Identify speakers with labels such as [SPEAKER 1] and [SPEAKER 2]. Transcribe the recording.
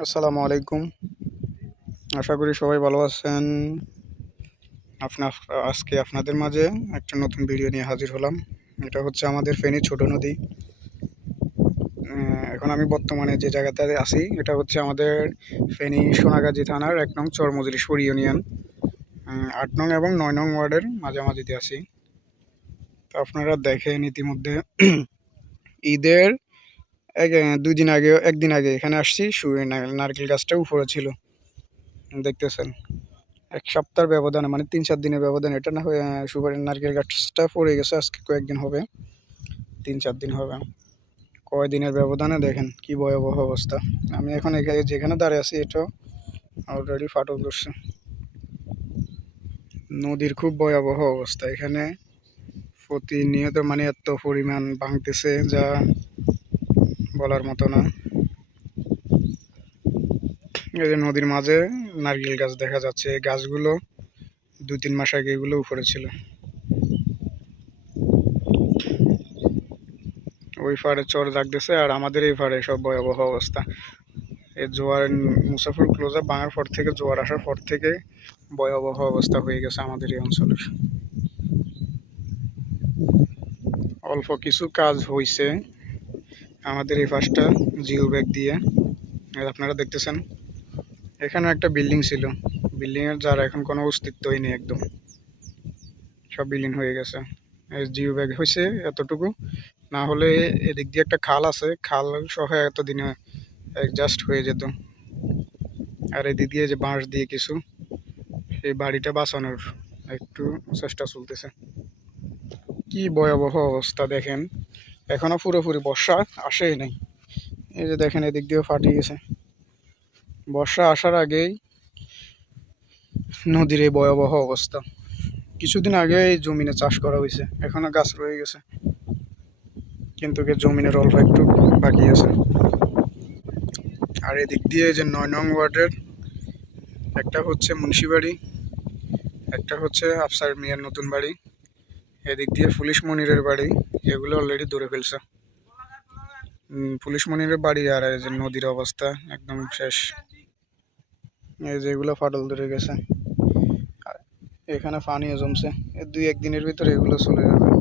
[SPEAKER 1] আসসালামু আলাইকুম। আশা করি সবাই ভালো আছেন। আপনার আজকে আপনাদের মাঝে একটা নতুন ভিডিও নিয়ে হাজির হলাম। এটা হচ্ছে আমাদের ফেনী ছোট নদী। এখন আমি বর্তমানে যে জায়গাতে আছি, এটা হচ্ছে আমাদের ফেনী সোনাগাজী থানার এক নং চরমজলিশপুর ইউনিয়ন। আট নং এবং নয় নং ওয়ার্ডের মাঝামাঝিতে আছি। তো আপনারা দেখেন ইতিমধ্যে ঈদের এক দুই দিন আগে একদিন আগে এখানে আসছি নারকেল গাছটা উপরে ছিল। দেখতেছেন এক সপ্তাহের ব্যবধানে মানে তিন চার দিনের ব্যবধানে এটা না হয়ে আহ, সুপারির নারকেল গাছটা পড়ে গেছে আজকে কয়েকদিন হবে। তিন চার দিন হবে। কয়দিনের ব্যবধানে দেখেন কি ভয়াবহ অবস্থা। আমি এখন এখানে যেখানে দাঁড়িয়ে আছি এটাও অলরেডি ফাটল ধরছে। নদীর খুব ভয়াবহ অবস্থা। এখানে প্রতিনিয়ত মানে এত পরিমাণ ভাঙতেছে যা বলার মতো না। এই যে নদীর মাঝে নারকেল গাছ দেখা যাচ্ছে, এই গাছগুলো দু তিন মাস আগে এগুলো উপরে ছিল। ওই পাড়ে চর লাগতেছে আর আমাদের এই পাড়ে সব ভয়াবহ অবস্থা। এই জোয়ার, মুসাফর ক্লোজার ভাঙার পর থেকে, জোয়ার আসার পর থেকে ভয়াবহ অবস্থা হয়ে গেছে আমাদের এই অঞ্চলের। অল্প কিছু কাজ হয়েছে আমাদের এই পাশটা জিও ব্যাগ দিয়ে। এই আপনারা দেখতেছেন এখানে একটা বিল্ডিং ছিল। বিল্ডিং এর যার এখন কোনো অস্তিত্বই নেই একদম। সব বিলীন হয়ে গেছে। জিও ব্যাগ হয়েছে এতটুকু। না হলে এদিক দিয়ে একটা খাল আছে। খাল সহ এতদিনে অ্যাডজাস্ট হয়ে যেত। আর এদিক দিয়ে যে বাঁশ দিয়ে কিছু সেই বাড়িটা বাঁচানোর একটু চেষ্টা চলতেছে। কি ভয়াবহ অবস্থা দেখেন। এখনও পুরোপুরি বর্ষা আসেই নাই। এই যে দেখেন এদিক দিয়ে ফাটিয়ে গেছে। বর্ষা আসার আগেই নদীর এই ভয়াবহ অবস্থা। কিছুদিন আগে এই জমিনে চাষ করা হয়েছে। এখনও গাছ রয়ে গেছে। কিন্তু কি জমিনের অল্প একটু বাকি আছে। আর এদিক দিয়ে যে নয় নং ওয়ার্ডের একটা হচ্ছে মুন্সিবাড়ি, একটা হচ্ছে আফসার মিয়ার নতুন বাড়ি, এদিক দিয়ে পুলিশ মনিরের বাড়ি এগুলো অলরেডি ধরে ফেলছে। পুলিশ মনির বাড়ি আর এই যে নদীর অবস্থা একদম শেষ। এই যে এগুলো ফাটল ধরে গেছে। এখানে পানিও জমছে। দুই একদিনের ভিতরে এগুলো চলে যাবে।